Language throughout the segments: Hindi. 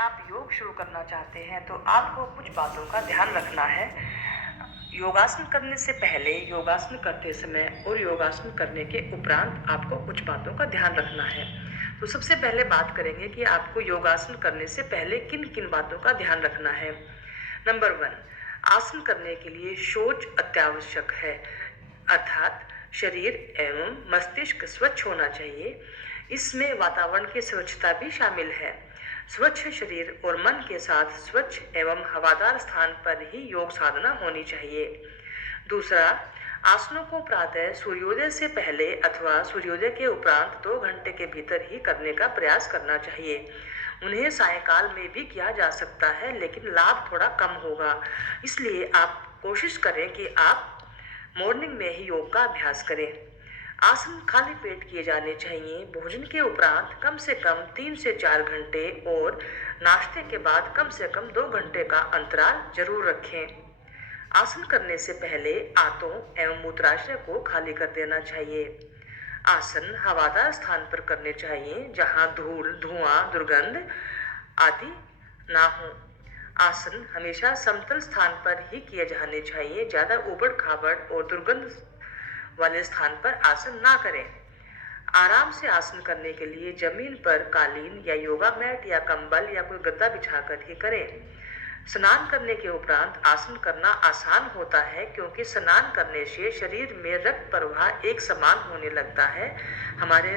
आप योग शुरू करना चाहते हैं तो आपको कुछ बातों का ध्यान रखना है। योगासन करने से पहले, योगासन करते समय और योगासन करने के उपरांत आपको कुछ बातों का ध्यान रखना है। तो सबसे पहले बात करेंगे कि आपको योगासन करने से पहले किन किन बातों का ध्यान रखना है। नंबर 1, आसन करने के लिए शौच अत्यावश्यक है, अर्थात शरीर एवं मस्तिष्क स्वच्छ होना चाहिए। इसमें वातावरण की स्वच्छता भी शामिल है। स्वच्छ शरीर और मन के साथ स्वच्छ एवं हवादार स्थान पर ही योग साधना होनी चाहिए। दूसरा, आसनों को प्रातः सूर्योदय से पहले अथवा सूर्योदय के उपरांत 2 घंटे के भीतर ही करने का प्रयास करना चाहिए। उन्हें सायंकाल में भी किया जा सकता है, लेकिन लाभ थोड़ा कम होगा। इसलिए आप कोशिश करें कि आप मॉर्निंग में ही योग का अभ्यास करें। आसन खाली पेट किए जाने चाहिए। भोजन के उपरांत कम से कम 3 से 4 घंटे और नाश्ते के बाद कम से कम 2 घंटे का अंतराल जरूर रखें। आसन करने से पहले आंतों एवं मूत्राशय को खाली कर देना चाहिए। आसन हवादार स्थान पर करने चाहिए जहां धूल, धुआं, दुर्गंध आदि ना हो। आसन हमेशा समतल स्थान पर ही किए जाने चाहिए। ज्यादा ऊबड़ खाबड़ और दुर्गंध वाले स्थान पर आसन ना करें। आराम से आसन करने के लिए जमीन पर कालीन या योगा मैट या कंबल या कोई गद्दा बिछाकर ही करें। स्नान करने के उपरांत आसन करना आसान होता है, क्योंकि स्नान करने से शरीर में रक्त प्रवाह एक समान होने लगता है। हमारे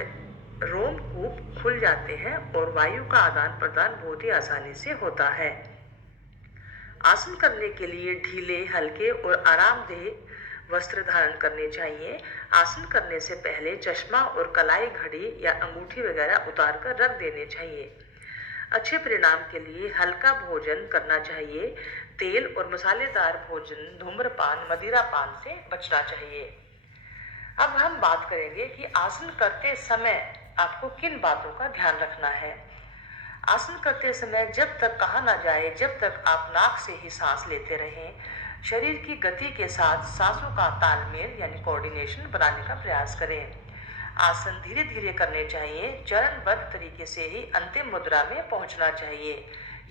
रोमकूप खुल जाते हैं और वायु का आदान प्रदान बहुत ही आसानी से होता है। आसन करने के लिए ढीले, हल्के और आरामदेह वस्त्र धारण करने चाहिए। आसन करने से पहले चश्मा और कलाई घड़ी या अंगूठी वगैरह उतार कर रख देने चाहिए। अच्छे परिणाम के लिए हल्का भोजन करना चाहिए। तेल और मसालेदार भोजन, धूम्रपान, मदिरा पान से बचना चाहिए। अब हम बात करेंगे कि आसन करते समय आपको किन बातों का ध्यान रखना है। आसन करते समय जब तक कहा ना जाए, जब तक आप नाक से ही सांस लेते रहें। शरीर की गति के साथ सांसों का तालमेल यानी कोऑर्डिनेशन बनाने का प्रयास करें। आसन धीरे धीरे करने चाहिए। चरणबद्ध तरीके से ही अंतिम मुद्रा में पहुंचना चाहिए।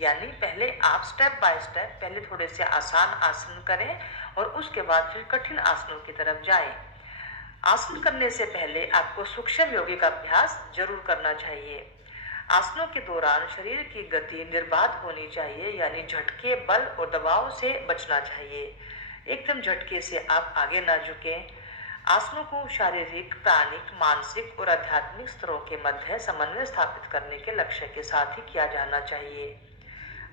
यानी पहले आप स्टेप बाय स्टेप पहले थोड़े से आसान आसन करें और उसके बाद फिर कठिन आसनों की तरफ जाएं। आसन करने से पहले आपको सूक्ष्म योगी का अभ्यास जरूर करना चाहिए। आसनों के दौरान शरीर की गति निर्बाध होनी चाहिए, यानी झटके, बल और दबाव से बचना चाहिए। एकदम झटके से आप आगे ना झुकें। आसनों को शारीरिक, प्राणिक, मानसिक और आध्यात्मिक स्तरों के मध्य समन्वय स्थापित करने के लक्ष्य के साथ ही किया जाना चाहिए।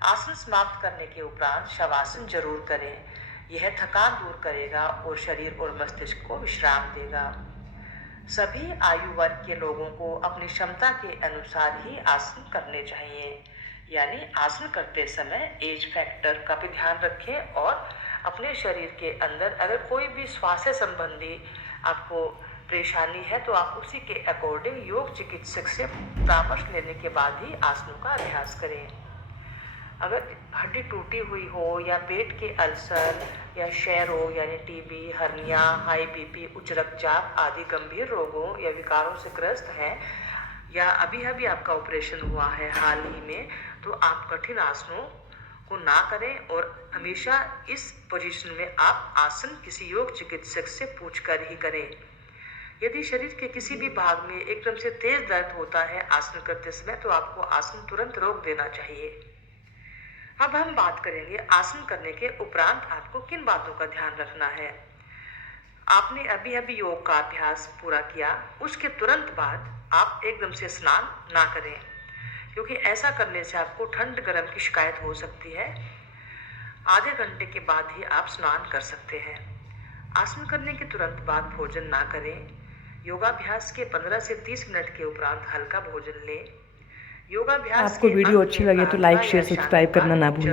आसन समाप्त करने के उपरांत शवासन जरूर करें। यह थकान दूर करेगा और शरीर और मस्तिष्क को विश्राम देगा। सभी आयु वर्ग के लोगों को अपनी क्षमता के अनुसार ही आसन करने चाहिए। यानी आसन करते समय एज फैक्टर का भी ध्यान रखें और अपने शरीर के अंदर अगर कोई भी स्वास्थ्य संबंधी आपको परेशानी है तो आप उसी के अकॉर्डिंग योग चिकित्सक से परामर्श लेने के बाद ही आसनों का अभ्यास करें। अगर हड्डी टूटी हुई हो या पेट के अल्सर या क्षय रोग यानी टीबी, हर्निया, हाई बीपी, उच्च रक्तचाप आदि गंभीर रोगों या विकारों से ग्रस्त हैं, या अभी अभी आपका ऑपरेशन हुआ है हाल ही में, तो आप कठिन आसनों को ना करें और हमेशा इस पोजीशन में आप आसन किसी योग चिकित्सक से पूछकर ही करें। यदि शरीर के किसी भी भाग में एकदम से तेज दर्द होता है आसन करते समय, तो आपको आसन तुरंत रोक देना चाहिए। अब हम बात करेंगे आसन करने के उपरांत आपको किन बातों का ध्यान रखना है। आपने अभी अभी योग का अभ्यास पूरा किया, उसके तुरंत बाद आप एकदम से स्नान ना करें, क्योंकि ऐसा करने से आपको ठंड गर्म की शिकायत हो सकती है। आधे घंटे के बाद ही आप स्नान कर सकते हैं। आसन करने के तुरंत बाद भोजन ना करें। योगाभ्यास के 15 से 30 मिनट के उपरांत हल्का भोजन लें। योगाभ्यास आपको के वीडियो अंत अच्छी में लगे तो प्रार्थना लाइक, शेयर, या शांति सब्सक्राइब का करना ना भूलें।